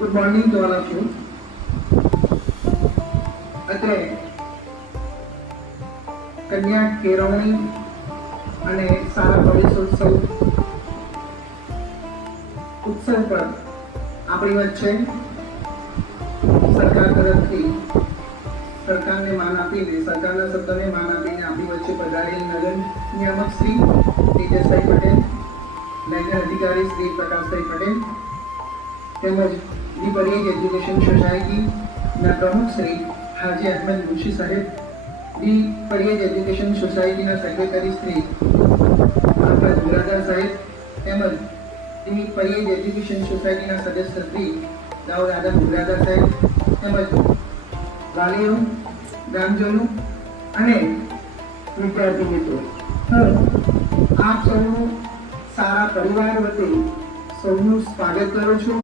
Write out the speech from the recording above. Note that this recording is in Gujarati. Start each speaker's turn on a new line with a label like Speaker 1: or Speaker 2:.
Speaker 1: ઓલ ઓફ યુ અત્રે કન્યા કેળવણી અને સારા પ્રવેશોત્સવ ઉત્સવ પર આપણી વચ્ચે સરકાર તરફથી સરકારને માન આપીને, સરકારના શબ્દને માન આપીને આપણી વચ્ચે પધારેલ નગર નિયામક શ્રી તેજસભાઈ પટેલ નગર અધિકારી શ્રી પ્રકાશભાઈ પટેલ તેમજ ધી પરેજ એજ્યુકેશન સોસાયટીના પ્રમુખ શ્રી હાજી અહેમદ મુનશી સાહેબ ધી પરેજ એજ્યુકેશન સોસાયટીના સેક્રેટરી શ્રી આપણા ધુરાદાર સાહેબ તેમજ એની પરેજ એજ્યુકેશન સોસાયટીના સદસ્ય શ્રી દાઉદ આદમ ધુરાદાર સાહેબ તેમજ વાલીઓ, ગામજનો અને વિદ્યાર્થી મિત્રો. આપ સૌનું સારા પરિવાર વતી સૌનું સ્વાગત કરું છું.